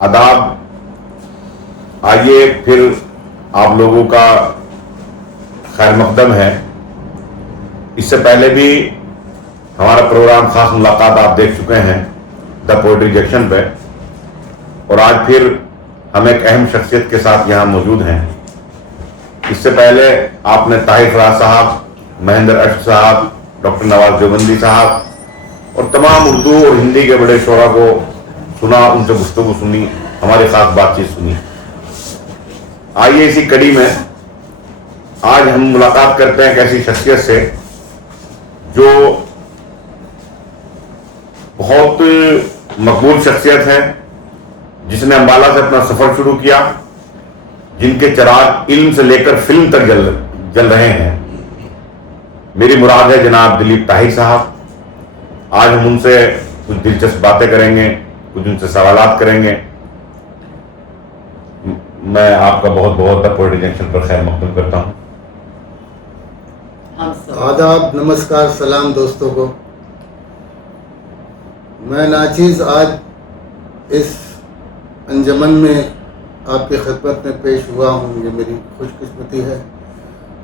आदाब। आइए फिर आप लोगों का खैर मकदम है। इससे पहले भी हमारा प्रोग्राम खास मुलाकात आप देख चुके हैं द पोएट्री जंक्शन पे, और आज फिर हम एक अहम शख्सियत के साथ यहाँ मौजूद हैं। इससे पहले आपने ताहिर फराज साहब, महेंद्र अशक साहब, डॉक्टर नवाज देवबंदी साहब और तमाम उर्दू और हिंदी के बड़े शोरा को सुना, उनसे गुफ्तगू सुनी, हमारी खास बातचीत सुनी। आइए इसी कड़ी में आज हम मुलाकात करते हैं एक ऐसी शख्सियत से जो बहुत मकबूल शख्सियत है, जिसने अंबाला से अपना सफर शुरू किया, जिनके चिराग इल्म से लेकर फिल्म तक जल रहे हैं। मेरी मुराद है जनाब दिलीप ताहिर साहब। आज हम उनसे कुछ दिलचस्प बातें करेंगे, कुछ उनसे सवालात करेंगे। मैं आपका बहुत बहुत द पोएट्री जंक्शन पर खैर मकदम करता हूँ। आदाब, नमस्कार, सलाम दोस्तों को। मैं नाचीज़ आज इस अंजमन में आपकी खिदमत में पेश हुआ हूँ। ये मेरी खुशकिस्मती है।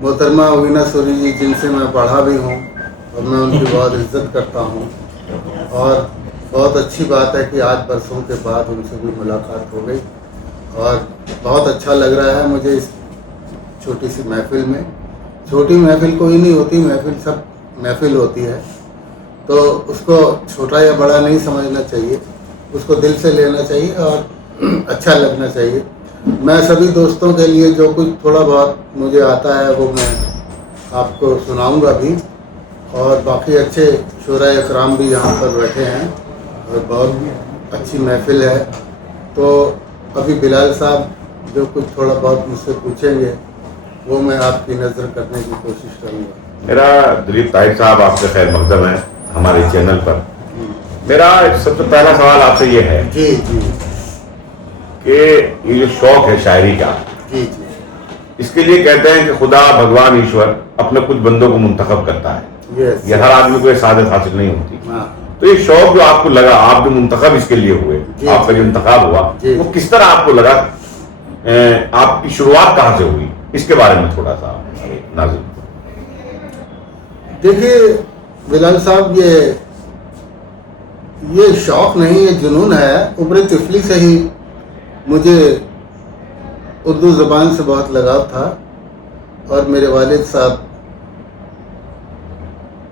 मोहतरमा वीना सूरी जी, जिनसे मैं पढ़ा भी हूँ और मैं उनकी बहुत इज्जत करता हूँ, और बहुत अच्छी बात है कि आज बरसों के बाद उनसे भी मुलाकात हो गई और बहुत अच्छा लग रहा है मुझे इस छोटी सी महफिल में। छोटी महफिल कोई नहीं होती, महफिल सब महफिल होती है, तो उसको छोटा या बड़ा नहीं समझना चाहिए, उसको दिल से लेना चाहिए और अच्छा लगना चाहिए। मैं सभी दोस्तों के लिए जो कुछ थोड़ा बहुत मुझे आता है वो मैं आपको सुनाऊंगा भी, और बाकी अच्छे शोरा इकराम भी यहाँ पर बैठे हैं और बहुत अच्छी महफिल है। तो अभी बिलाल साहब जो कुछ थोड़ा बहुत मुझसे पूछेंगे वो मैं आपकी नज़र करने की कोशिश करूँगा। मेरा दिलीप ताहिर साहब आपसे खैर मकदम है हमारे चैनल पर। मेरा सबसे पहला सवाल आपसे ये है जी जी कि ये जो शौक है शायरी का, जी जी इसके लिए कहते हैं कि खुदा भगवान ईश्वर अपने कुछ बंदों को मुंतखब करता है। यस, ये हर आदमी को ये सादत हासिल नहीं होती। हाँ। तो ये शौक जो आपको लगा, आप जो मुंतखब इसके लिए हुए, आपका जो इंतखाब हुआ, वो किस तरह आपको लगा? आपकी शुरुआत कहाँ से हुई, इसके बारे में थोड़ा सा नाज़िम। देखिए बिलाल साहब, ये शौक नहीं, ये जुनून है। उम्र तिफली से ही मुझे उर्दू ज़बान से बहुत लगाव था, और मेरे वालिद साहब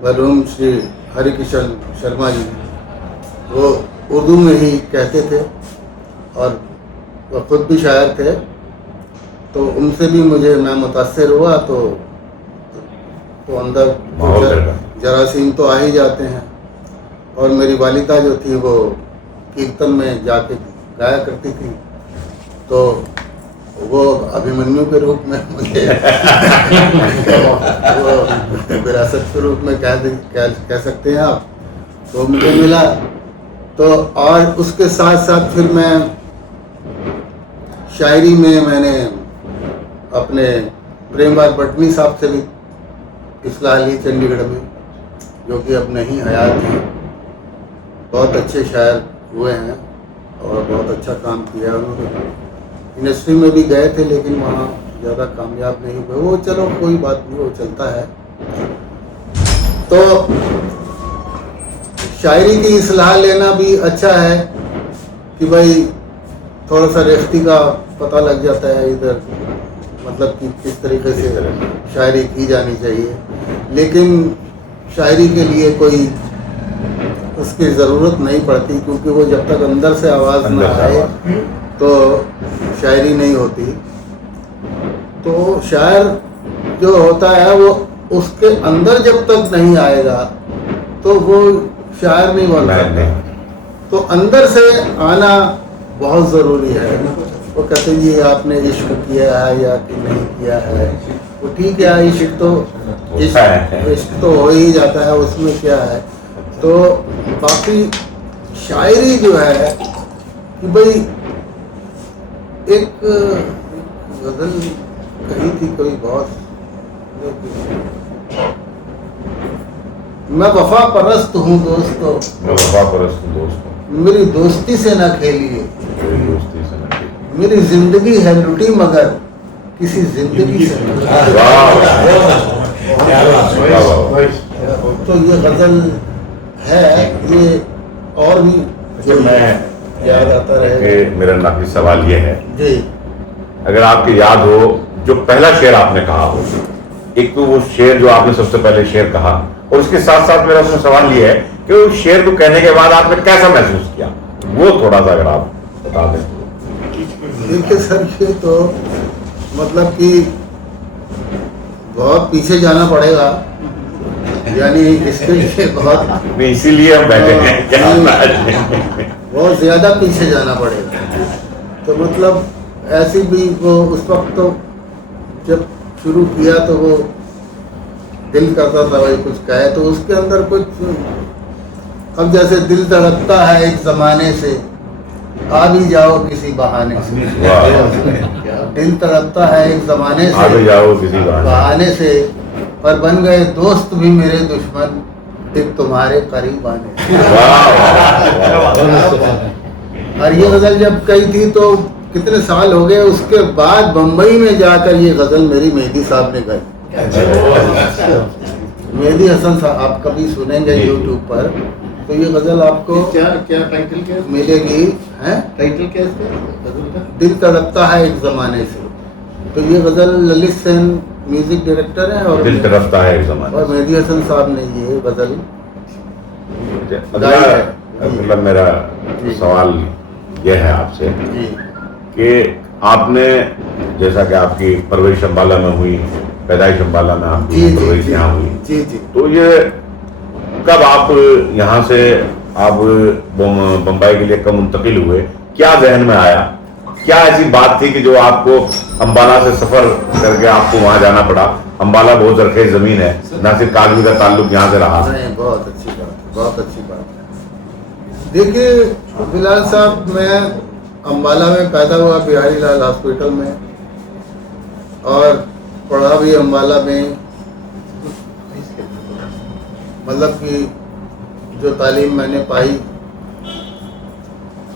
मरहूम श्री हरिकिशन शर्मा जी, वो उर्दू में ही कहते थे और वह खुद भी शायर थे। तो उनसे भी मैं मुतासिर हुआ, तो अंदर जरासीम तो आ ही जाते हैं। और मेरी वालिदा जो थी वो कीर्तन में जाके गाया करती थी, तो वो अभिमन्यु के रूप में मुझे वो विरासत के रूप में कह सकते हैं आप, तो मुझे मिला। तो और उसके साथ साथ फिर मैं शायरी में मैंने अपने प्रेमवार पटनी साहब से भी इस्लाह ली चंडीगढ़ में, जो कि अब नहीं हयात हैं। बहुत अच्छे शायर हुए हैं और बहुत अच्छा काम किया उन्होंने। इंडस्ट्री में भी गए थे लेकिन वहाँ ज़्यादा कामयाब नहीं हुए। वो चलो कोई बात नहीं, वो चलता है। तो शायरी की इस्लाह लेना भी अच्छा है कि भाई थोड़ा सा रेख्ती का पता लग जाता है इधर, मतलब कि किस तरीके से शायरी की जानी चाहिए। लेकिन शायरी के लिए कोई उसकी ज़रूरत नहीं पड़ती, क्योंकि वो जब तक अंदर से आवाज़ ना आए तो शायरी नहीं होती। तो शायर जो होता है वो उसके अंदर जब तक नहीं आएगा तो वो शायर नहीं बन सकता। तो अंदर से आना बहुत ज़रूरी है। वो कहते हैं जी आपने इश्क किया है या कि नहीं किया है, वो ठीक है, इश्क तो हो ही जाता है, उसमें क्या है। तो बाकी शायरी जो है कि भाई एक गज़ल कही थी कोई बहुत, मैं वफा परस्त हूँ दोस्तों, मैं वफा परस्त हूँ दोस्तों, मेरी दोस्ती से ना खेलिए, मेरी दोस्ती मेरी जिंदगी है लुटी मगर किसी जिंदगी से नहीं। तो ये गजल है, ये और भी जो मैं याद आता रहे। मेरा नाफी सवाल ये है, जी अगर आपको याद हो जो पहला शेर आपने कहा हो, एक तो वो शेर जो आपने सबसे पहले शेर कहा, और उसके साथ साथ मेरा उसमें सवाल ये है कि उस शेर को कहने के बाद आपने कैसा महसूस किया, वो थोड़ा सा अगर आप बता दें। देखिए सर, ये तो मतलब कि बहुत पीछे जाना पड़ेगा, यानी इसके लिए बहुत इसीलिए हम बैठे हैं क्या बहुत ज्यादा पीछे जाना पड़ेगा। तो मतलब ऐसी भी वो उस वक्त तो जब शुरू किया तो वो दिल करता था भाई कुछ कहे, तो उसके अंदर कुछ, अब जैसे दिल धड़कता है एक जमाने से, आ भी जाओ किसी बहाने से। दिल तड़पता है एक जमाने से, आ भी जाओ किसी बहाने से, और बन गए दोस्त भी मेरे दुश्मन एक तुम्हारे करीब आने से। और ये गजल जब कही थी तो कितने साल हो गए, उसके बाद बम्बई में जाकर ये गजल मेरी मेहदी साहब ने गाई। मेहदी हसन साहब, आप कभी सुनेंगे यूट्यूब पर, तो ये गजल आपको क्या टाइटल क्या मिलेगी, है टाइटल क्या इसका गजल का? दिल तड़पता है एक जमाने से। तो ये गजल ललित सेन म्यूजिक डायरेक्टर है और दिल तरफता है एक जमाने और मेहदी हसन साहब ने ये गजल अगला मतलब मेरा सवाल यह है आपसे जी कि आपने, जैसा कि आपकी परवरिश अम्बाला में हुई, पैदाइश अम्बाला में आपकी जी परवरिश यहाँ हुई, जी जी तो ये कब आप यहाँ से आप बम्बई के लिए कब मुंतकिल हुए, क्या जहन में आया, क्या ऐसी बात थी कि जो आपको अम्बाला से सफर करके आपको वहाँ जाना पड़ा? अम्बाला बहुत जरखेज जमीन है, ना सिर्फ कागजी का ताल्लुक यहाँ से रहा। नहीं, बहुत अच्छी बात, बहुत अच्छी बात है। देखिए बिलाल साहब, मैं अम्बाला में पैदा हुआ, बिहारी लाल हॉस्पिटल में, और पढ़ा भी अम्बाला में। मतलब कि जो तालीम मैंने पाई,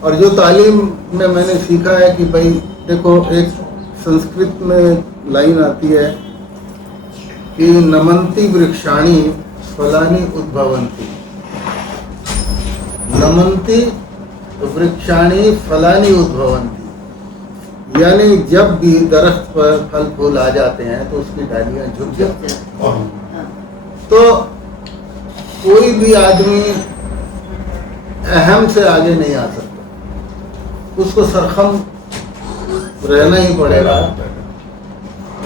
और जो तालीम में मैंने सीखा है कि भाई देखो, एक संस्कृत में लाइन आती है कि नमन्ति वृक्षाणि फलानि उद्भवन्ति। नमन्ति वृक्षाणि फलानि उद्भवन्ति, यानी जब भी दरख्त पर फल फूल आ जाते हैं तो उसकी डालियां झुक जाती हैं। तो कोई भी आदमी अहम से आगे नहीं आ सकता, उसको सरखम रहना ही पड़ेगा।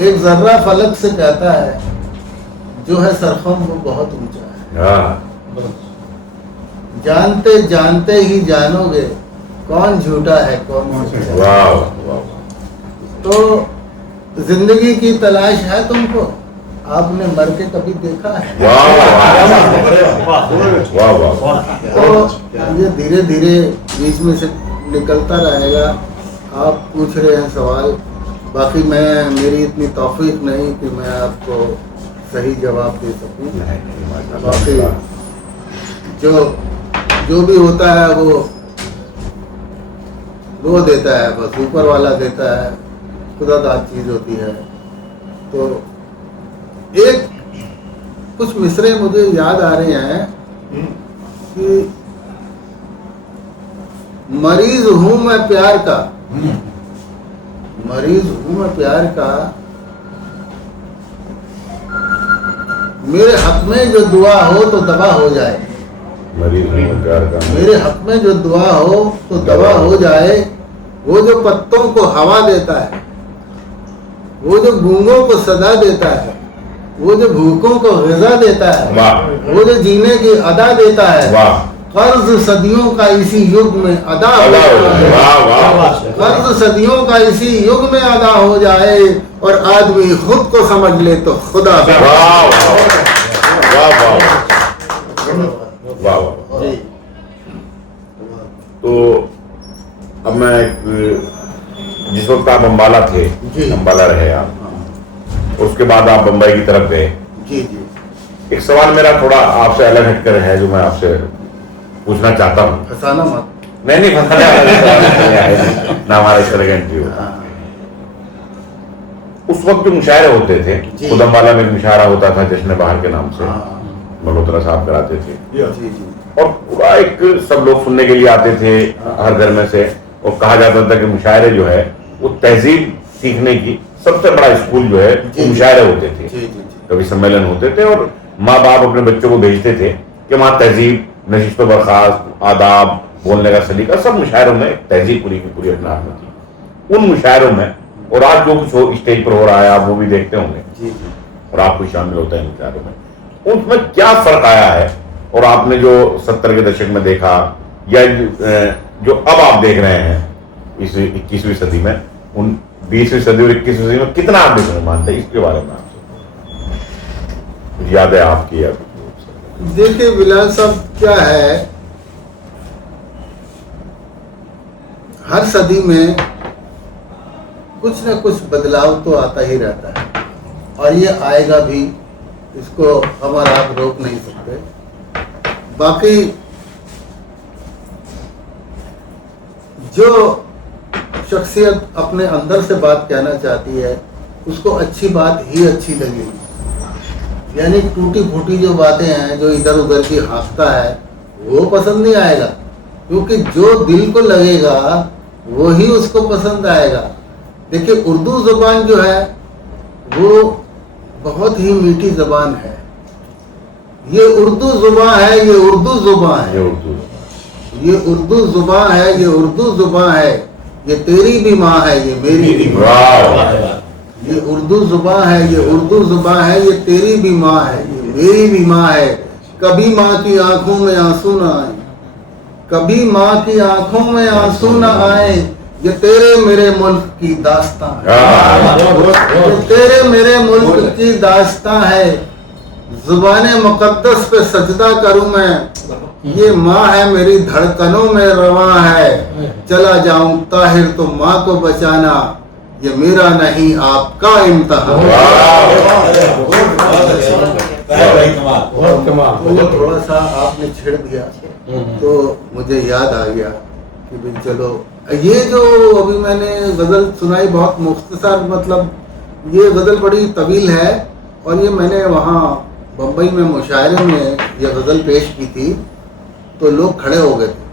एक जर्रा फलक से कहता है जो है सरखम वो बहुत ऊंचा है। जानते जानते ही जानोगे कौन झूठा है कौन सच्चा है। तो जिंदगी की तलाश है तुमको, आपने मर के कभी देखा है? तो ये धीरे धीरे बीच में से निकलता रहेगा। आप पूछ रहे हैं सवाल, बाकी मेरी इतनी तौफीक नहीं कि मैं आपको सही जवाब दे सकूं। बाकी जो भी होता है वो देता है, बस ऊपर वाला देता है, खुदादाद चीज होती है। तो एक कुछ मिसरे मुझे याद आ रहे हैं कि मरीज हूं मैं प्यार का, मरीज हूं मैं प्यार का, मेरे हक में जो दुआ हो तो दवा हो जाए। मरीज हूं मैं प्यार का, मेरे हक में जो दुआ हो तो दवा हो जाए। वो जो पत्तों को हवा देता है, वो जो गूंगों को सदा देता है, वो जो भूखों को ग़िज़ा देता है, वो जो जीने की अदा देता है। कर्ज सदियों का इसी युग में अदा हो जाए, कर्ज सदियों का इसी युग में अदा हो जाए, और आदमी खुद को समझ ले तो खुदा। तो अब मैं जिस वक्त आप अम्बाला थे, अम्बाला रहे आप, उसके बाद आप बम्बई की तरफ गए। जी जी। एक सवाल मेरा थोड़ा आपसे अलग हटकर है जो मैं आपसे पूछना चाहता हूँ। फसाना मत। नहीं फंसाने वाला सवाल नहीं है। ना हमारा इस तरह का एंट्री होता। हाँ, उस वक्त जो मुशायरे होते थे, जी। खुदमवाला में एक मुशायरा होता था जश्न बहार के नाम से, हाँ, मल्होत्रा साहब कराते थे, जी जी और पूरा एक सब लोग सुनने के लिए आते थे हर घर में से, और कहा जाता था कि मुशायरे जो है वो तहजीब सीखने की सबसे बड़ा स्कूल जो है वो जी। मुशायरे होते थे। जी जी कभी सम्मेलन होते थे और माँ बाप अपने बच्चों को भेजते थे कि वहाँ तहजीब, नशिस्त बर्खास्त, आदाब, बोलने का सलीका, सब मुशायरों में तहजीब पूरी की पूरी अपने आप में थी। उन मुशायरों में, और आज जो कुछ हो स्टेज पर हो रहा है आप वो भी देखते होंगे, जी जी। और आप भी शामिल होते हैं मुशायरों में, उनमें क्या फर्क आया है, और आपने जो 70 के दशक में देखा या जो अब आप देख रहे हैं इस 21वीं सदी में, उन 20वीं सदी और 21वीं सदी में कितना आप डिफरेंस मानते हैं, इसके बारे में आपसे कुछ याद है आपकी? अब देखिए बिलाल साहब, क्या है, हर सदी में कुछ ना कुछ बदलाव तो आता ही रहता है, और ये आएगा भी, इसको हम और आप रोक नहीं सकते। बाकी जो शख्सियत अपने अंदर से बात कहना चाहती है उसको अच्छी बात ही अच्छी लगेगी, यानी टूटी फूटी जो बातें हैं, जो इधर उधर की हाँकता है, वो पसंद नहीं आएगा, क्योंकि जो दिल को लगेगा वो ही उसको पसंद आएगा। देखिए उर्दू ज़ुबान जो है वो बहुत ही मीठी ज़ुबान है, ये उर्दू ज़ुबान है, ये उर्दू ज़ुबान है, ये उर्दू ज़ुबान है, ये उर्दू ज़ुबान है, ये तेरी भी माँ है, ये मेरी भी माँ है। ये उर्दू ज़ुबान है, ये उर्दू ज़ुबान है, ये तेरी भी माँ है, ये मेरी भी माँ है। कभी माँ की आंखों में आंसू न आए, कभी माँ की आंखों में आंसू न आए, ये तेरे मेरे मुल्क की दास्तां है, ये तेरे मेरे मुल्क की दास्तां है। ज़ुबाने मुक़द्दस पे सजदा करूं मैं, ये माँ है मेरी धड़कनों में रवां है। चला जाऊं ताहिर तो माँ को बचाना, ये मेरा नहीं आपका इम्तिहान। वो थोड़ा सा आपने छेड़ दिया तो मुझे याद आ गया कि भाई चलो, ये जो अभी मैंने गज़ल सुनाई बहुत मुख्तसर, मतलब ये गज़ल बड़ी तवील है, और ये मैंने वहाँ बम्बई में मुशायरे में ये गज़ल पेश की थी तो लोग खड़े हो गए थे,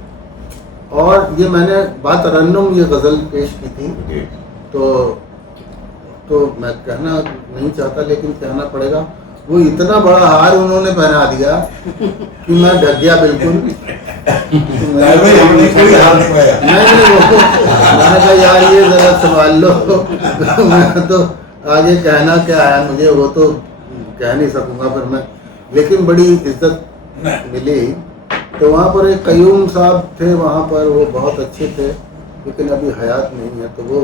और ये मैंने बातरन्नुम ये गज़ल पेश की थी, तो मैं कहना नहीं चाहता लेकिन कहना पड़ेगा, वो इतना बड़ा हार उन्होंने पहना दिया कि मैं ढक गया बिल्कुल। तो मैंने कहा यार ये जरा संभाल लो, मैं तो आगे कहना क्या है मुझे वो तो कह नहीं सकूंगा फिर मैं, लेकिन बड़ी इज्जत मिली। तो वहाँ पर एक कयूम साहब थे, वहाँ पर वो बहुत अच्छे थे, लेकिन अभी हयात नहीं है, तो वो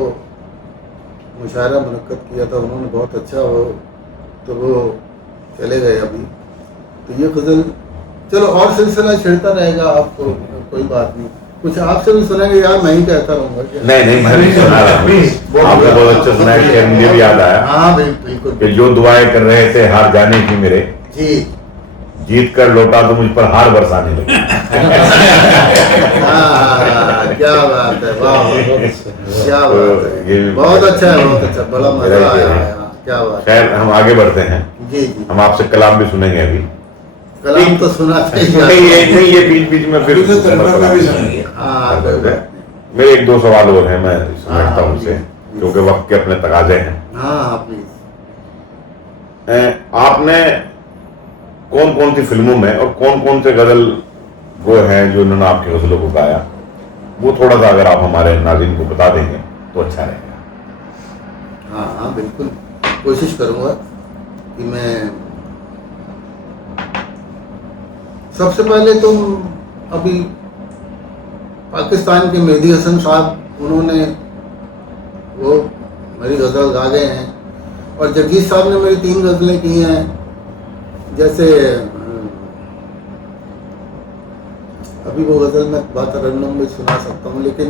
मुशायरा मुनक्कद किया था उन्होंने बहुत अच्छा, वो तो वो चले गए अभी। तो ये गज़ल चलो और सिलसिला छिड़ता रहेगा, आपको कोई बात नहीं, कुछ आपसे भी सुनेंगे यार, मैं ही कहता रहूँगा। नहीं मैं नहीं सुना रहा हूँ, आपने बहुत अच्छा सुना है, मुझे भी याद आया। हाँ बिल्कुल कि जो दुआएं कर रहे थे हार जाने की मेरे, जी, जीत कर लौटा तो मुझ पर हार बरसाने लगे। हाँ क्या बात है, वाह क्या बात है, बहुत अच्छा है, बहुत अच्छा, बड़ा मजा आया है, क्या बात है। खैर हम आगे बढ़ते हैं, जी जी, हम आपसे कलाम भी सुनेंगे अभी। कलाम तो सुना नहीं ये बीच बीच में फिर हाँ मेरे एक दो सवाल और हैं, मैं समझता हूँ उनसे, क्योंकि वक्त के अपने तकाजे हैं। हाँ प्लीज। आपने कौन कौन सी फिल्मों में और कौन कौन से गजल वो हैं जो उन्होंने आपकी गजलों को गाया, वो थोड़ा सा अगर आप हमारे नाज़रीन को बता देंगे तो अच्छा रहेगा। हाँ हाँ बिल्कुल, कोशिश करूँगा कि मैं सबसे पहले तो अभी पाकिस्तान के मेहदी हसन साहब, उन्होंने वो मेरी गज़ल गा गए हैं, और जगजीत साहब ने मेरी 3 गज़लें की हैं, जैसे अभी वो गज़ल मैं बातरन्नुम में सुना सकता हूँ, लेकिन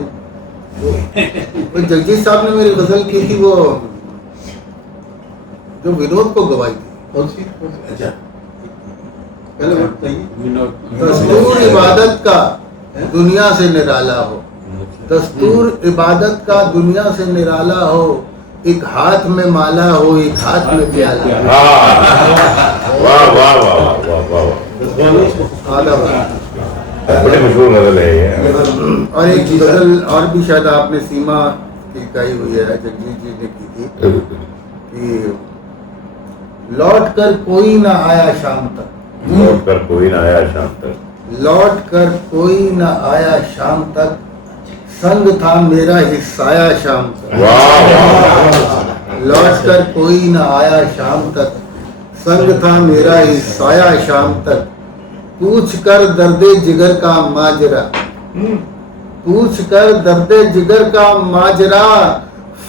वो जगजीत साहब ने मेरी गज़ल की थी, वो जो विनोद को गवाई थी। अच्छा, दस्तूर इबादत का दुनिया से निराला हो, दस्तूर इबादत का दुनिया से निराला हो, एक हाथ में माला हो, एक हाथ में प्याला। वाह वाह वाह वाह वाह वाह, आला वाह। बड़े मशहूर गजल है ये। और एक गजल और भी शायद आपने सीमा की गाई हुई है, जगजीत जी ने की थी कि लौट कर कोई ना आया शाम तक, लौट कर कोई ना आया शाम तक, लौट कर कोई ना आया शाम तक, संग था मेरा हिस्साया शाम तक। वाह लौट कर कोई ना आया शाम तक, संग था मेरा हिस्साया शाम तक, पूछ कर दर्दे जिगर का माजरा, पूछ कर दर्दे जिगर का माजरा,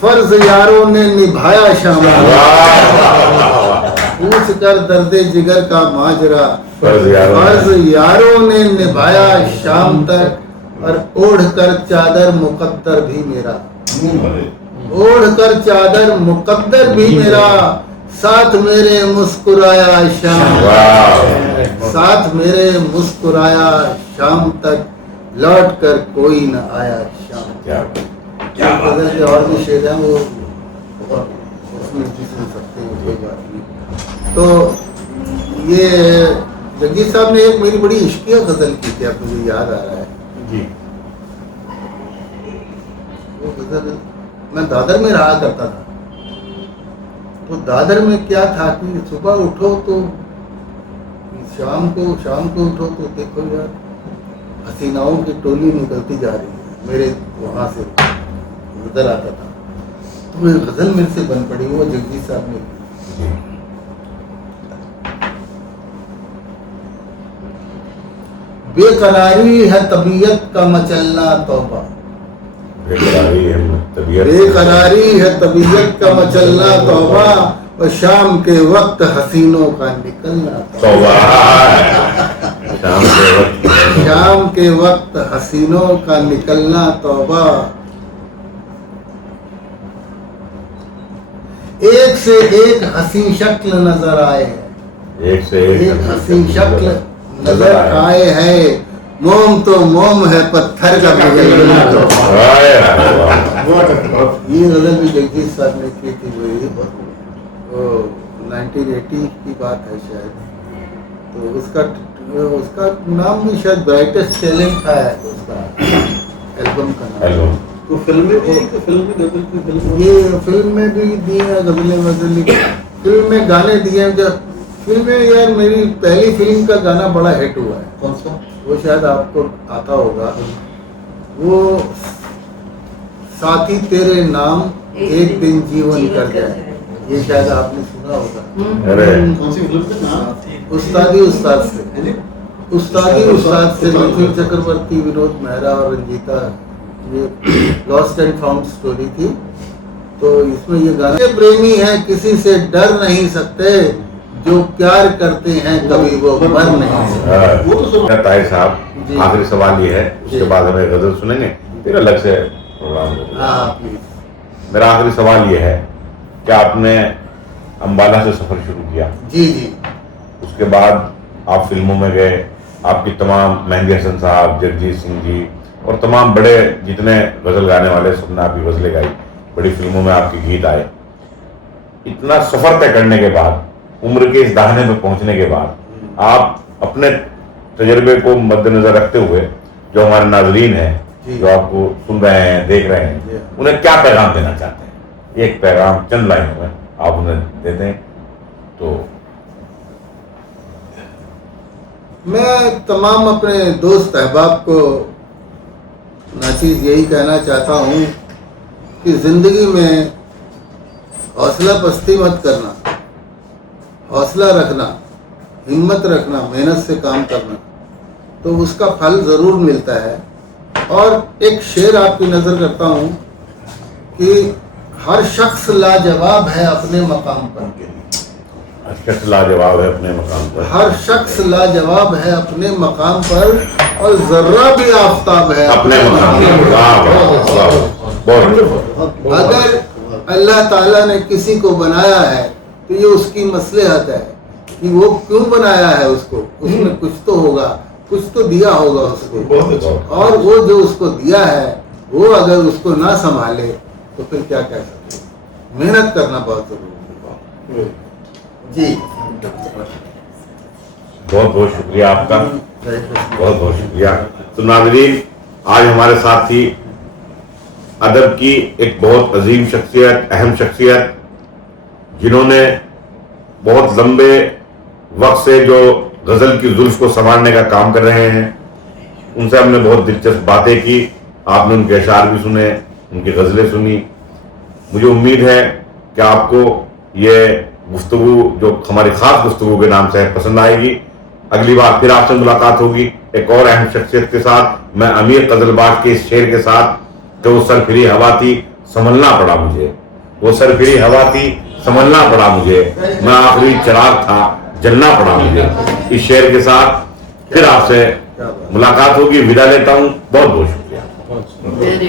फर्ज यारों ने निभाया शाम तक। पूछ कर दर्दे जिगर का माजरा, फर्ज यारों ने निभाया शाम तक, और ओढ़ कर चादर मुकद्दर भी मेरा, ओढ़ कर चादर मुकद्दर भी मेरा, साथ मेरे मुस्कुराया शाम, साथ मेरे मुस्कुराया शाम तक, लौट कर कोई न आया शाम। क्या गजल के और भी शेर हैं, वो उसमें भी सुन सकते हैं, कोई बात नहीं। तो ये जगजीत साहब ने एक मेरी बड़ी इश्किया गजल की थी, अब मुझे याद आ रहा है जी। वो गजल, मैं दादर में रहा करता था, तो दादर में क्या था कि सुबह उठो तो शाम को उठो तो देखो यार हसीनाओं की टोली निकलती जा रही है, मेरे वहाँ से नजर आता था। तो ये गजल मेरे से बन पड़ी, वो जगजीत साहब ने। बेकरारी है तबीयत का मचलना तौबा, बेकरारी है तबीयत, बेकरारी है तबीयत का मचलना तौबा, और शाम के वक्त हसीनों का निकलना तौबा, शाम के वक्त, शाम के वक्त हसीनों का निकलना तौबा, एक से एक हसीन शक्ल नजर आए, एक से एक हसीन शक्ल नजर आए हैं, मोम तो मोम है पत्थर का पिघलना तो। ये गजल भी जगजीत साहब ने की थी, वो 1980 की बात है शायद। तो उसका नाम भी शायद ब्राइटेस्ट टैलेंट था, उसका एल्बम का नाम। तो फिल्म में भी गजल की फिल्म, ये फिल्म में भी दी है गजलें वजल, फिल्म में गाने दिए हैं। जब फिल्म में यार मेरी पहली फिल्म का गाना बड़ा हिट हुआ है, कौन सा? वो शायद आपको आता होगा, वो साथी तेरे नाम एक दिन जीवन कर जाए, ये शायद आपने सुना होगा। अरे कौन सी फिल्म का नाम? उस्तादी उस्ताद से, उस्तादी उस्ताद से मिथुन चक्रवर्ती, विनोद मेहरा और रंजीता, ये लॉस्ट एंड फाउंड स्टोरी थी। तो इसमें ये गाने प्रेमी हैं किसी से डर नहीं सकते, जो प्यार करते हैं कभी वो मर नहीं सकते। ताहिर साहब, आखिरी सवाल ये है, उसके बाद हमें गजल सुनेंगे, फिर अलग से प्रोग्राम होगा। हाँ प्लीज। मेरा आखिरी सवाल ये है कि आपने अम्बाला से सफर शुरू किया, जी जी, उसके बाद आप फिल्मों में गए, आपकी तमाम मेहंदी हसन साहब, जगजीत सिंह जी और तमाम बड़े जितने गजल गाने वाले सबने आपकी गजलें गाई, बड़ी फिल्मों में आपके गीत आए। इतना सफर तय करने के बाद, उम्र के इस दाहिने में पहुंचने के बाद, आप अपने तजर्बे को मद्देनजर रखते हुए जो हमारे नाजरीन हैं, जो आपको सुन रहे हैं, देख रहे हैं, उन्हें क्या पैगाम देना चाहते हैं? एक पैगाम चंद लाइनों में आप उन्हें देते हैं तो। मैं तमाम अपने दोस्त अहबाब को नाचीज यही कहना चाहता हूँ कि ज़िंदगी में हौसला पस्ती मत करना, हौसला रखना, हिम्मत रखना, मेहनत से काम करना, तो उसका फल ज़रूर मिलता है। और एक शेर आपकी नज़र करता हूँ कि हर शख्स लाजवाब है अपने मकाम पर, हर शख्स लाजवाब है अपने मकाम पर, हर शख्स लाजवाब है अपने मकाम पर, और जर्रा भी आफताब है अपने मकाम पर। अगर अल्लाह ताला ने किसी को बनाया है तो ये उसकी मसलहत है कि वो क्यों बनाया है उसको, उसमें कुछ तो होगा, कुछ तो दिया होगा उसको, और वो जो उसको दिया है वो अगर उसको ना संभाले तो फिर क्या कह सकते हैं? मेहनत करना बहुत जरूरी है जी। बहुत बहुत शुक्रिया आपका, जय कृष्ण। बहुत बहुत शुक्रिया। तो नाज़रीन, आज हमारे साथ थी अदब की एक बहुत अजीम शख्सियत, अहम शख्सियत, जिन्होंने बहुत लंबे वक्त से जो गज़ल की जुल्फ को संवारने का काम कर रहे हैं। उनसे हमने बहुत दिलचस्प बातें की, आपने उनके अशार भी सुने, उनकी गज़लें सुनी। मुझे उम्मीद है कि आपको ये गुफ्तगू जो हमारी ख़ास गुफ्तगू के नाम से है पसंद आएगी। अगली बार फिर आपसे मुलाकात होगी एक और अहम शख्सियत के साथ। मैं अमीर ग़ज़लबाज़ के इस शेर के साथ, जो सरफिरी हवा थी संभलना पड़ा मुझे, वो सरफिरी हवा थी संभलना पड़ा मुझे, मैं आखिरी चिराग था जलना पड़ा मुझे। इस शेर के साथ फिर आपसे मुलाकात होगी। विदा लेता हूँ, बहुत बहुत शुक्रिया।